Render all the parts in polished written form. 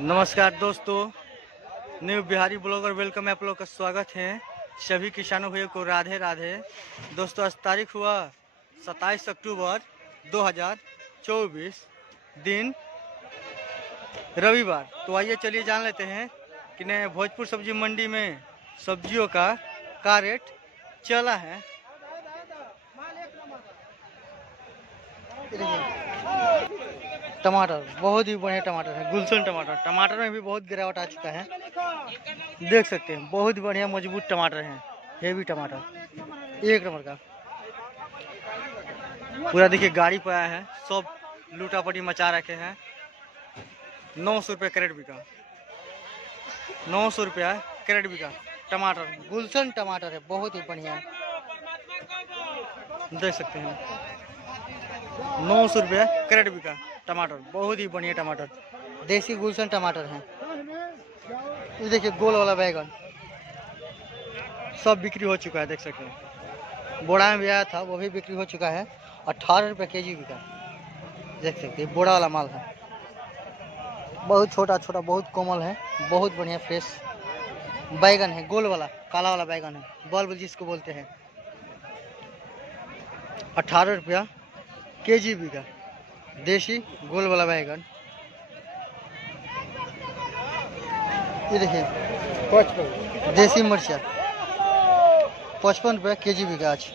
नमस्कार दोस्तों, new Bihari blogger welcome आप लोग का स्वागत है। सभी किसानों भाइयों को राधे राधे। दोस्तों आज तारीख हुआ 27 अक्टूबर 2024, दिन रविवार। तो आइए चलिए जान लेते हैं कि नए भोजपुर सब्जी मंडी में सब्जियों का रेट चला है। टमाटर बहुत ही बढ़िया टमाटर है, गुलशन टमाटर में भी बहुत गिरावट आ चुका है। देख सकते हैं बहुत बढ़िया मजबूत टमाटर है, हेवी टमाटर एक नंबर का। पूरा देखिए गाड़ी पे आया है, सब लूटापटी मचा रखे हैं। 900 रुपये कैरेट बिका, 900 रुपया कैरेट बिका टमाटर। गुलशन टमाटर है, बहुत ही बढ़िया, देख सकते हैं 900 रुपया कैरेट बिका टमाटर, बहुत ही बढ़िया टमाटर, देसी गुलशन टमाटर है। ये देखिए गोल वाला बैगन सब बिक्री हो चुका है, देख सकते हैं। बोड़ा में भी आया था, वो भी बिक्री हो चुका है। 18 रुपये केजी बिका, देख सकते हैं। बोड़ा वाला माल है, बहुत छोटा छोटा, बहुत कोमल है, बहुत बढ़िया फ्रेश बैगन है। गोल वाला काला वाला बैगन है, बल्ब जिसको बोलते हैं। 18 रुपया केजी बिका देसी गोल वाला बैगन। ये देखिए देसी मिर्चा 55 रुपये केजी बिका आज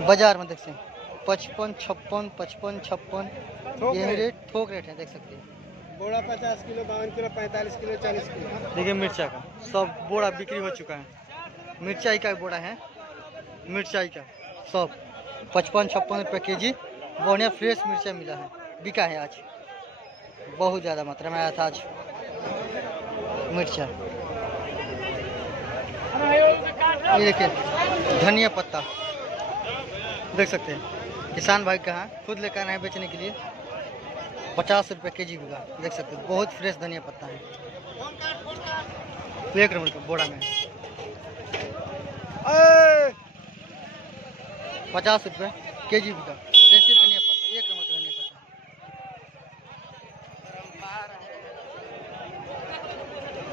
बाजार में, देख सकते हैं। 55, 56, 55, 56 ये रेट, थोक रेट है, देख सकते हैं। बोड़ा 50 किलो, 52 किलो, 45 किलो, 40 किलो। देखिए मिर्चा का सब बोड़ा बिक्री हो चुका है। मिर्चाई का बोड़ा है, मिर्चाई का सब 55, 56 रुपये केजी बढ़िया फ्रेश मिर्चा मिला है, बिका है आज। बहुत ज़्यादा मात्रा में आया था आज मिर्चा। ये देखिए धनिया पत्ता, देख सकते हैं। किसान भाई कहाँ खुद लेकर आए बेचने के लिए। 50 रुपये केजी बिका, देख सकते हैं। बहुत फ्रेश धनिया पत्ता है, एक नंबर का बोड़ा में। 50 रुपये केजी बिका देसी धनिया पत्ता, एक नंबर का धनिया पत्ता।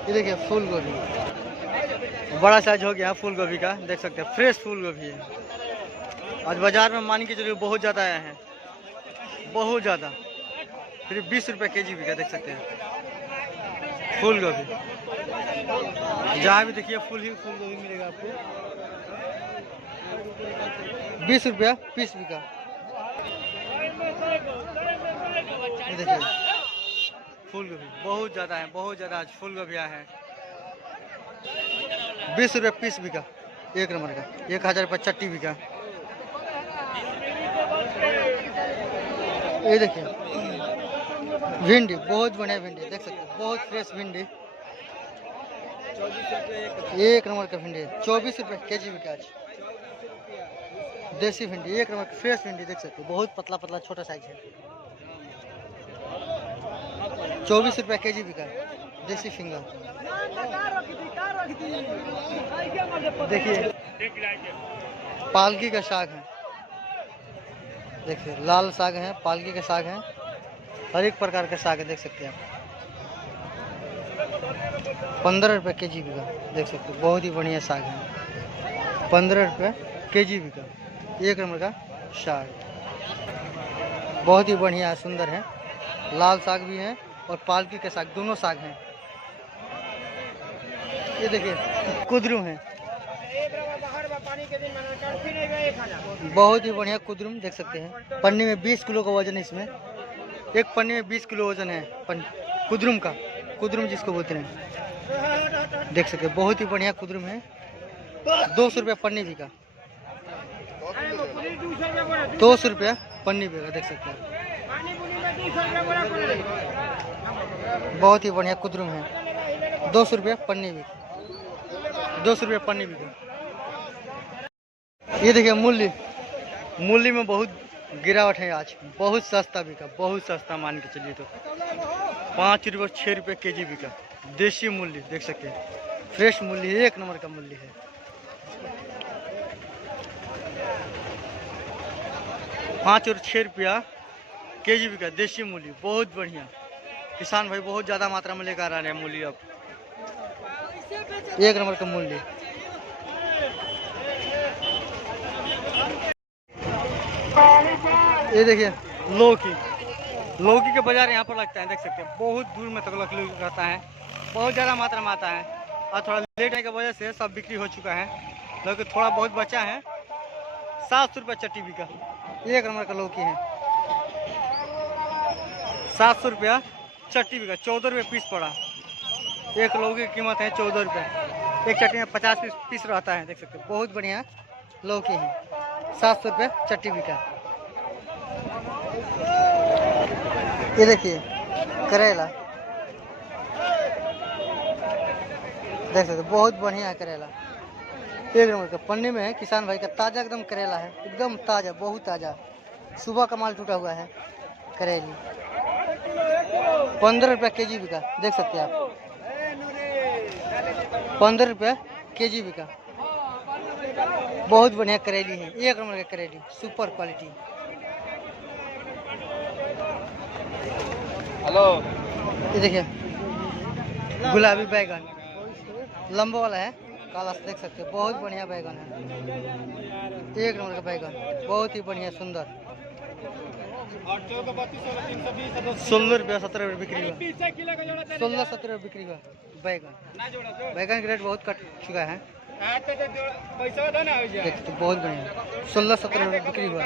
ये देखिए फूल गोभी बड़ा साइज हो गया फूल गोभी का, देख सकते हैं। फ्रेश फूल गोभी है। आज बाजार में मान के चलिए बहुत ज़्यादा आया है, बहुत ज़्यादा। फिर 20 रुपये केजी बिका, देख सकते हैं फूल गोभी। जहाँ भी देखिए फूल गोभी मिलेगा आपको। 20 रुपया पीस बिका। देखिए फूल गोभी बहुत ज़्यादा है, बहुत ज़्यादा आज फूल गोभी आया है। 20 रुपये पीस बिका, एक नंबर का। 1000 रुपये चट्टी बिका। ये देखिए भिंडी बहुत बढ़िया भिंडी, देख सकते हैं। बहुत फ्रेश भिंडी, एक नंबर का भिंडी 24 रुपये केजी बिका आज। देसी भिंडी एक नंबर फ्रेश भिंडी, देख सकते हो। बहुत पतला पतला छोटा साइज है। 24 रुपये केजी बिका देसी फिंगर। देखिए पालकी का साग है, देखिए लाल साग है, पालकी का साग है, हर एक प्रकार का साग है, देख सकते हैं आप। 15 रुपये केजी बिका, देख सकते हो। बहुत ही बढ़िया साग है, 15 रुपये केजी बिका, एक नंबर का साग। बहुत ही बढ़िया सुंदर है। लाल साग भी है और पालकी के साग, दोनों साग हैं। ये देखिए कुदरूम है, बहुत ही बढ़िया कुदरूम, देख सकते हैं। पन्नी में 20 किलो का वजन है इसमें, एक पन्नी में 20 किलो वजन है कुदरूम का, कुदरूम जिसको बोलते हैं, देख सकते हैं। बहुत ही बढ़िया कुदरूम है। 200 रुपया पन्नी बिका, 200 रुपया पन्नी बिका, देख सकते हैं। बहुत ही बढ़िया कुदरूम है, 200 रुपया पन्नी बिका, 200 रुपया पन्नी बिका। ये देखिए मूली में बहुत गिरावट है आज, बहुत सस्ता बिका, बहुत सस्ता मान के चलिए तो 5 रुपये 6 रुपये केजी बिका देसी मूली, देख सकते हैं। फ्रेश मूली, एक नंबर का मूली है। 5 और 6 रुपया केजी बिका देसी मूली, बहुत बढ़िया, किसान भाई बहुत ज़्यादा मात्रा में लेकर आ रहे हैं मूली। अब 1 नंबर का मूली। ये देखिए लौकी। लौकी के बाजार यहाँ पर लगता है, देख सकते हैं बहुत दूर में तक लौकी रहता है, बहुत ज़्यादा मात्रा में आता है। और थोड़ा लेट आने की वजह से सब बिक्री हो चुका है, लौकी थोड़ा बहुत बचा है। 700 रुपये चट्टी बिका। 1 नंबर का लौकी है, 700 रुपया चट्टी बिका। 14 रुपये पीस पड़ा। एक लौकी की कीमत है 14 रुपये। एक चट्टी में 50 पीस रहता है, देख सकते हैं बहुत बढ़िया लौकी है। 700 रुपये चट्टी बिका। ये देखिए करेला, देख सकते बहुत बढ़िया है करेला। 1 नंबर का पन्नी में है, किसान भाई का ताज़ा एकदम करेला है, एकदम ताज़ा, बहुत ताज़ा। सुबह का माल टूटा हुआ है करेली। 15 रुपये के जी बिका, देख सकते हैं आप। 15 रुपये के जी बिका। बहुत बढ़िया करेली है, 1 नंबर का करेली, सुपर क्वालिटी। हेलो, ये देखिए गुलाबी बैगन, लंबा वाला है, काला से, देख सकते हैं बहुत बढ़िया बैगन है। 1 नंबर का बैगन, बहुत ही बढ़िया सुंदर। 16 रुपया 17 रुपये बिक्री हुआ। 16-17 रुपये बिक्री हुआ बैगन। बैगन का रेट बहुत कट चुका है, देखते बहुत बढ़िया। 16-17 रुपये बिक्री हुआ।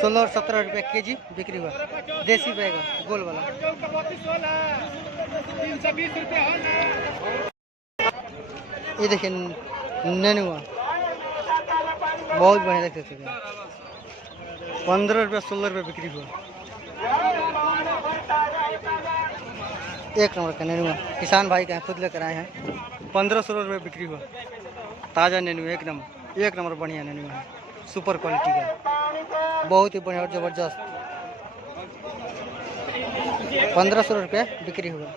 16 और 17 रुपये के जी बिक्री हुआ। देसी बैगन गोल वाला। ये देखिए नेनुआ, बहुत बढ़िया, देख सकते हैं 15 रुपया 16 रुपये बिक्री हुआ। 1 नंबर का नेनुआ, किसान भाई का खुद लेकर आए हैं। 1500 रुपये बिक्री हुआ। ताज़ा नेनुआ 1 नंबर, 1 नंबर बढ़िया नेनुआ है, सुपर क्वालिटी का, बहुत ही बढ़िया और ज़बरदस्त। 1500 रुपये बिक्री हुआ।